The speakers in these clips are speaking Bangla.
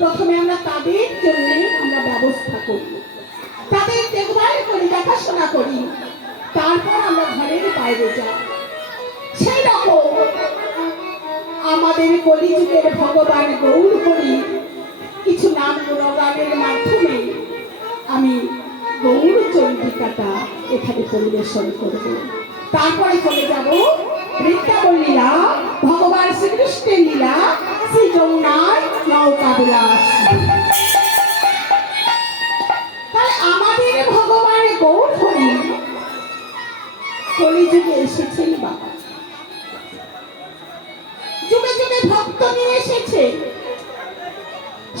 প্রথমে আমরা তাদের জন্য আমরা ব্যবস্থা করি, তাদের দেখভাল করি, দেখাশোনা করি, তারপর আমরা ঘরের বাইরে যাই। সেই রকম আমাদের কলিযুগের ভগবান গৌর হরি কিছু নাম গুণগানের মাধ্যমে আমি গৌর চন্দ্রিকাটা এখানে পরিবেশন করব। তারপরে চলে যাব বৃন্দাবন লীলা, ভগবান শ্রীকৃষ্ণের লীলা, শ্রী যমুনার নৌকা বিলাস। তাহলে আমাদের ভগবান গৌর হরি কলিযুগে এসেছেন বাবা, যুগে যুগে ভক্ত নিয়ে এসেছে।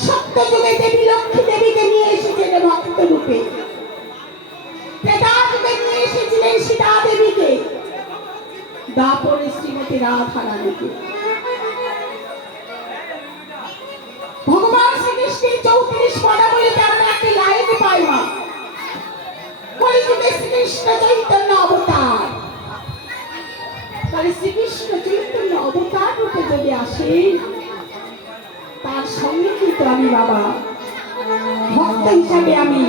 সত্য যুগে দেবী লক্ষ্মী দেবীকে নিয়ে এসেছেন ভক্ত রূপে, ত্রেতা যুগে নিয়ে এসেছিলেন সীতা দেবীকে, দ্বাপরে শ্রীমতী রাধা রানীকে। ভগবান শ্রীকৃষ্ণের 34 পদাবলীতে আমরা একটি লাইন পাই না, কলিযুগে শ্রীকৃষ্ণ চৈতন্য অবতার। তাহলে শ্রীকৃষ্ণ চৈতন্য অবতার রূপে যদি আসে, তার সঙ্গে কিন্তু আমি বাবা ভক্ত হিসাবে আমি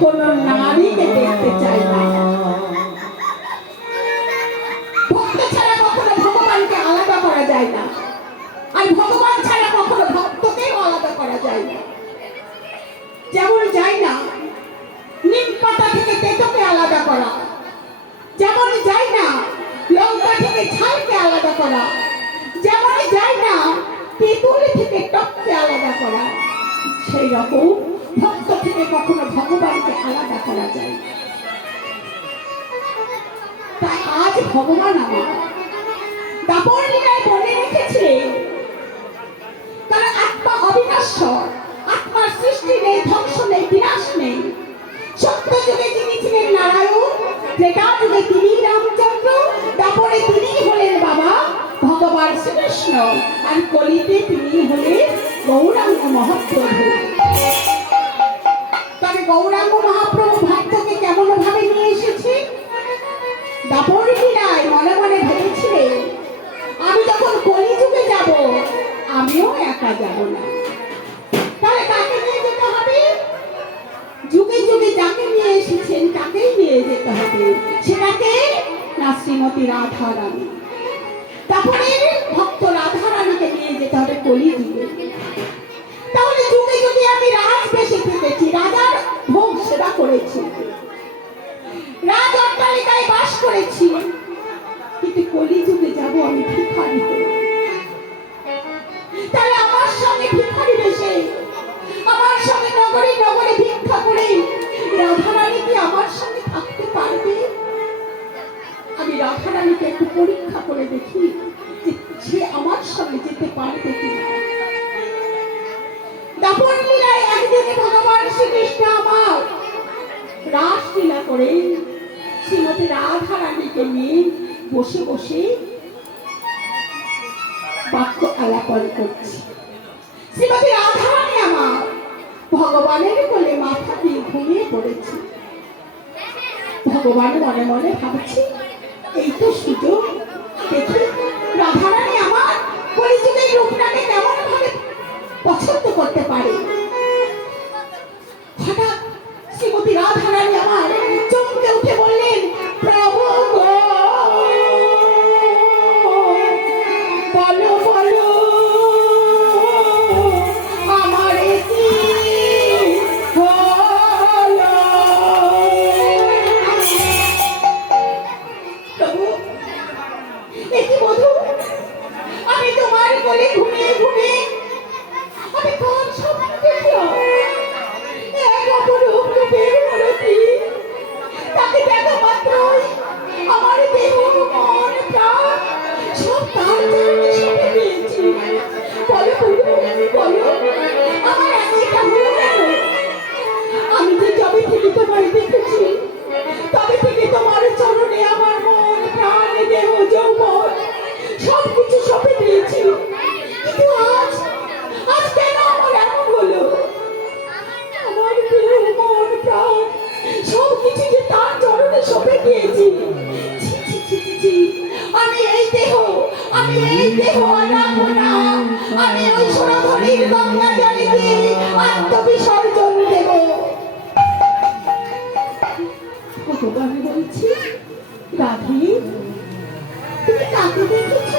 কোন নারীকে দেখতে চাই না। ভক্ত ছাড়া কখনো ভগবানকে আলাদা করা যায় না, আর ভগবান ছাড়া কখনো ভক্তকেও আলাদা করা যায় না। যেমন যায় না নিম পাতা থেকে তেঁতোকে আলাদা করা, যেমন যায় না লঙ্কা থেকে ঝালকে আলাদা করা, যেমন যায় না তেঁতুল থেকে টককে আলাদা করা, সেই রকম ভক্ত থেকে কখনো ভগবানকে আলাদা করা যায়। তাই আজ ভগবান আমার দাপর লীলায় বলে রেখেছিলেন, কারণ আত্মা অবিনশ্বর, আত্মার সৃষ্টি নেই, ধ্বংস নেই, বিনাশ নেই। সত্য যুগে যিনি ছিলেন নারায়ণ, ত্রেতা যুগে তিনি রামচন্দ্র, দাপরে তিনি হলেন বাবা ভগবান শ্রীকৃষ্ণ, আর কলিতে তিনি হলেন গৌরাঙ্গ মহাপ্রভু। তবে গৌরাঙ্গ মহাপ্রভু ভক্তকে কেমন ভাবে নিয়ে এসেছে? দাপর লীলায় মনে মনে ভেবেছিলেন, আমি যখন কলিযুগে যাব আমিও একা যাব না। তাহলে কাকে নিয়ে যেতে হবে? যুগে যুগে যাকে নিয়ে এসেছেন তাকেই নিয়ে যেতে হবে। সেটাকে না শ্রীমতী রাধা রানী, তারপরে ভক্ত রাধা রানীকে নিয়ে যেতে হবে কলিযুগে। তাহলে যুগে যদি আমি রাজবেশে থেকেছি, রাজার ভোগ সেবা করেছি, রাজ অট্টালিকায় বাস করেছি, কিন্তু কলিযুগে যাব আমি ভিখারি হয়ে। তাহলে আমার সঙ্গে ভিখারি বেশে, আমার সঙ্গে নগরে নগরে ভিক্ষা করে রাধা রানী কি আমার সঙ্গে থাকতে পারবে? আমি রাধা রানীকে একটু পরীক্ষা করে দেখি যে সে আমার সঙ্গে যেতে পারবে কিনা। দাপর লীলায় একদিকে ভগবান শ্রীকৃষ্ণ আমার রাসলীলা করে শ্রীমতী রাধা রানীকে নিয়ে বসে বসে বাক্য আলাপন করছি। শ্রীমতী রাধা রানী আমার ভগবানের কোলে মাথা দিয়ে ঘুমিয়ে পড়েছি। ভগবান মনে মনে ভাবছি, এই তো সুযোগ, দেখি রাধা রানী আমার কলিযুগের রূপটাকে কেমন ভাবে পছন্দ করতে পারে। হঠাৎ শ্রীমতী রাধা রানী আমার চমকে উঠে বললেন, প্রভু গো বলো বলো আমার কি হলো। প্রভু এটি বধূ, আমি তোমার কোলে ঘুমিয়ে ঘুমিয়ে আমি কোন স্বপ্ন দেখলাম? এক অপরূপ রূপের মূর্তি, তাকে দেখা মাত্রই আমার দেহ মন প্রাণ সব তার চরণে সঁপে দিয়েছি। বলো বলো আমার এতটা হলো কেন? আমি যে যবে থেকে তোমায় দেখেছি তবে থেকে তোমার চরণে আমার মন প্রাণ দেহ যৌবন সবকিছু সঁপে দিয়েছি, কিন্তু আজ আজ কেন আমার এমন হলো? আমার দেহ মন প্রাণ সবকিছু যে তার চরণে সঁপে দিয়েছি। আমি এই দেহ আর রাখবো না। আমি ওই সোনাধনীর গঙ্গা জলে দিয়ে আত্মবিসর্জন দেব। ভগবান বলছি, রাধি তুমি কাকে দেখেছ?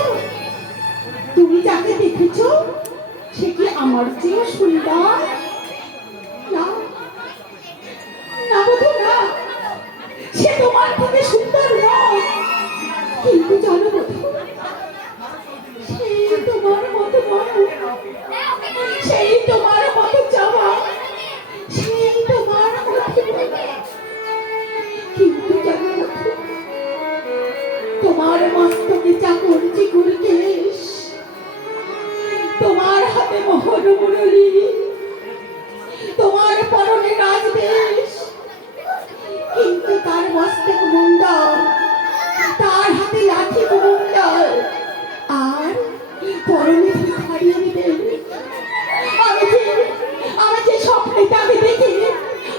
তুমি যাকে দেখেছ সে কি আমার চেয়ে সুন্দর? না না বধূ, না, সে তোমার থেকে সুন্দর নয়। কিন্তু জানো বধূ, সেই তোমার মতো নয়, সেই তোমার মতো চাওয়া, সেই তোমার মতো বলে। কিন্তু জানো বধূ, তোমার মস্তকে চাকর চিকুর কেশ, তোমার হাতে মোহর মুরলী, তোমার পরনে রাজবেশ, কিন্তু তার মস্তক মুন্ডল, তার হাতে লাঠি মুন্ডল, আর পরনে ভিখারির বেশ। আমি যে স্বপ্নে তাকে দেখি,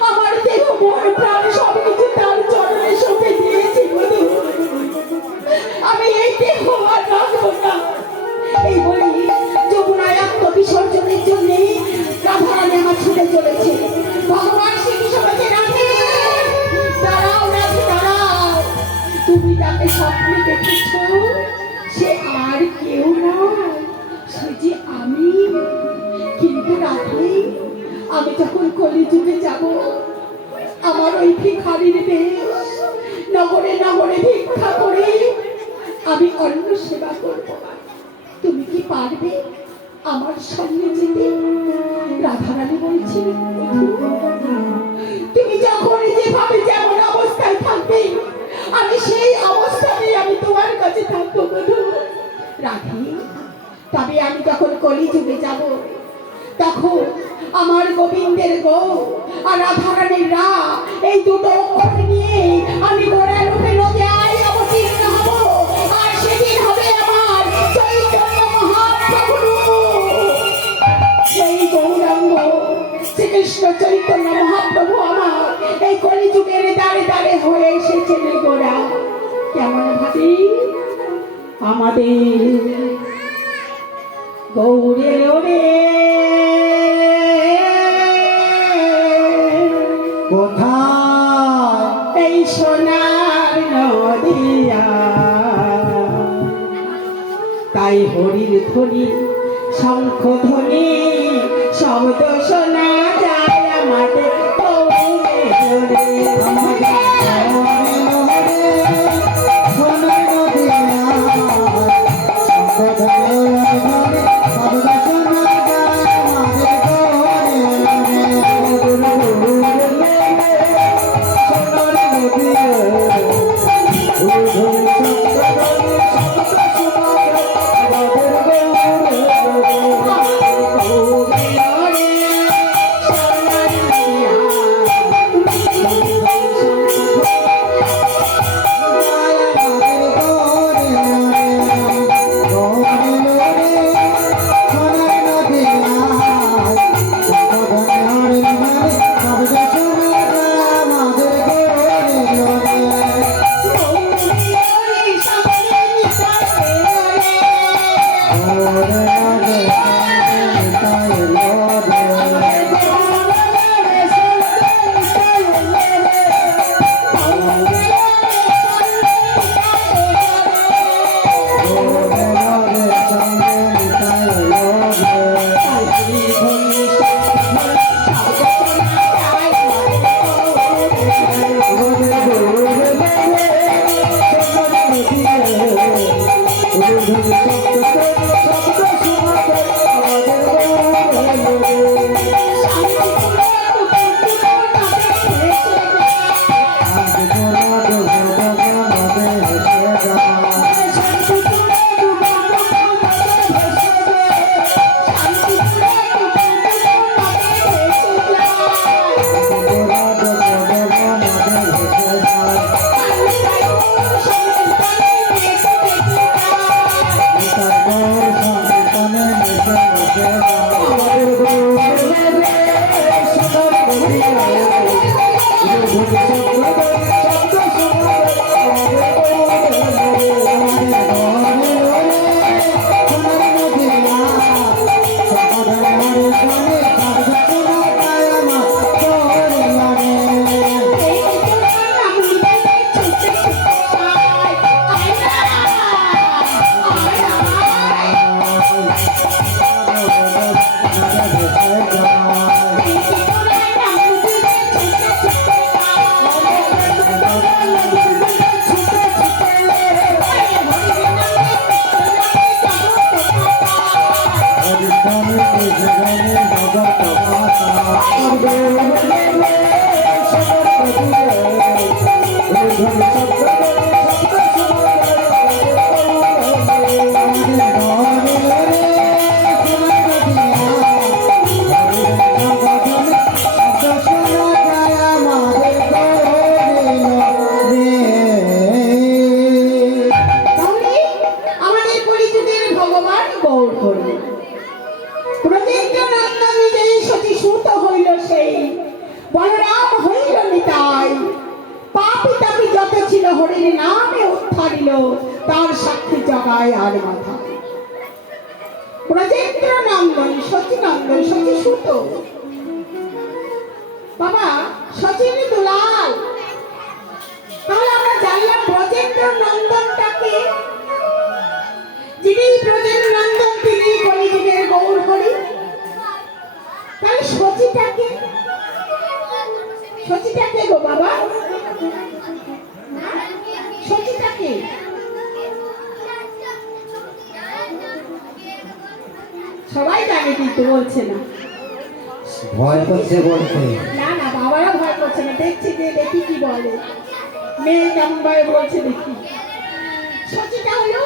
আমার দেহ মন প্রাণ সবকিছু তার চরণে সঁপে দিয়েছি বধূ। আমি এই দেহ আর রাখবো না। এই বলি যমুনায় আত্মবিসর্জনের জন্য রাধারানী আমার ছুটে চলেছে। ভগবান শ্রীকৃষ্ণ বলছে, রাধে দাঁড়াও, রাধে দাঁড়াও, তুমি তাকে স্বপ্নে দেখেছ, সে আর কেউ নয়, সে যে আমি। কিন্তু রাধে, আমি যখন কলিযুগে যাব, আমার ওই ভিখারির বেশ, নগরে নগরে ভিক্ষা করে আমি অন্ন সেবা করব। তুমি কি পারবে আমার সঙ্গে যেতে? রাধারানী বলছি, তুমি যখন যেভাবে যেমন অবস্থায় থাকবে, আমি সেই অবস্থাতেই আমি তোমার কাছে থাকবো বধূ। রাধে, তবে আমি যখন কলিযুগে যাব, তখন আমার গোবিন্দের গো আর রাধারানীর রা, এই দুটো অক্ষর নিয়ে আমি গোড়ার রূপে রোজায় অবতীর্ণ হব। আর সেদিন হবে আমার চৈতন্য মহাপ্রভুর সেই গৌরাঙ্গ শ্রীকৃষ্ণ চৈতন্য মহাপ্রভু আমার এই কলিযুগের দ্বারে দ্বারে হয়ে এসেছেন। গোড়া কেমন ভাবি আমাদের গৌরের রে কোথায় এই সোনার নদিয়া, তাই হরির ধ্বনি শঙ্খ ধ্বনি শব্দ শোনা যায় আমাদের গৌরে। তাহলে আমাদের কলিযুগের ভগবান গৌর হরি ব্রজেন্দ্র নন্দন নিজেই সতী সুত হইল সেই বলরাম হইল নিতাই পাপি তাপি যত ছিল হরির নামে উদ্ধারিল তার সাক্ষী জগায় আর মাথা ব্রজেন্দ্র নন্দন সতী নন্দন সতী সুত বাবা সচিন দুলাল। তাহলে আমরা জানলাম ব্রজেন্দ্র নন্দনটাকে, যিনি ব্রজেন্দ্র নন্দন তিনি কলিযুগের গৌর হরি। তাহলে সচিটাকে গো বাবা, সচিটাকে সবাই জানে কিন্তু বলছে না, ভয় করছে বলতে। না না বাবারা ভয় করছে না, দেখছি যে দেখি কি বলে মেয়ে কেমন ভাবে বলছে দেখি। সচিটা হলো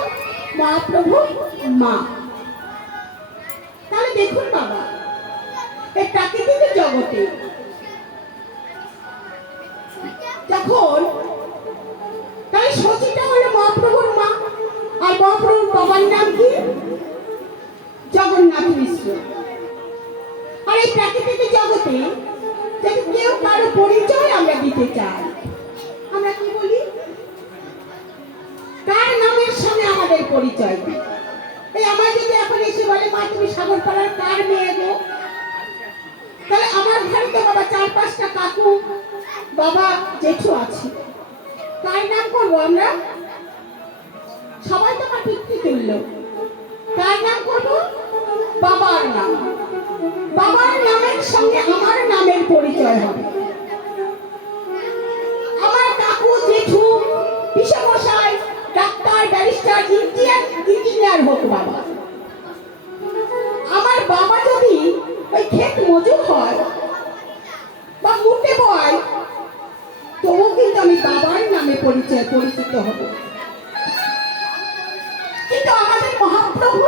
মহাপ্রভু মা। তাহলে দেখুন বাবা এই প্রাকৃতিক জগতে যখন তাহলে সচিটা হলো মহাপ্রভুর মা, আর মহাপ্রভুর বাবার নাম কি? জগন্নাথ মিশ্র। আর এই প্রাকৃতিক জগতে যদি কেউ কারো পরিচয় আমরা দিতে চাই, আমরা কি বলি? কার নামের সঙ্গে আমাদের পরিচয় দিই? এই আমার যদি এখন এসে বলে মা তুমি সাগরপাড়ার কার মেয়ে গো, তাহলে আমার ঘরে তো বাবা 4-5টা কাকু বাবা জেঠু আছে, কার নাম করবো আমরা? সবাই তো আমার পিতৃ তুল্য, কার নাম করবো? বাবার নাম। বাবার নামের সঙ্গে আমার নামের পরিচয় হবে। আমার কাকু জেঠু পিসেমশাই ডাক্তার ব্যারিস্টার ইঞ্জিনিয়ার হোক বাবা, আমার বাবা যদি ওই ক্ষেত মজুর হয় বা মুটে বয়, তবু কিন্তু আমি বাবার নামে পরিচিত হব। কিন্তু আমাদের মহাপ্রভু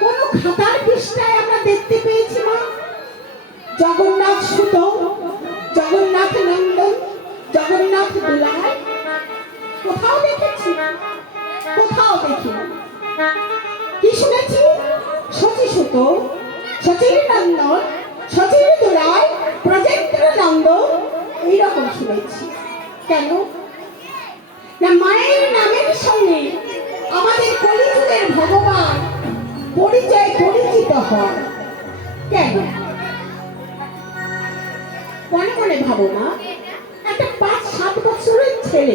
কোন খাতার পৃষ্ঠায় আমরা দেখতে পেয়েছি না জগন্নাথ সুত, জগন্নাথ নন্দন, জগন্নাথ দুলাল? কোথাও দেখেছি? কোথাও দেখি। কি শুনেছি? সচী সুত, সচির নন্দন, সচির দুলাল, ব্রজেন্দ্র নন্দন, এইরকম শুনেছি। কেন না মায়ের নামের সঙ্গে আমাদের কলিযুগের ভগবান পরিচিত হয়। কেন মনে মনে ভাবো না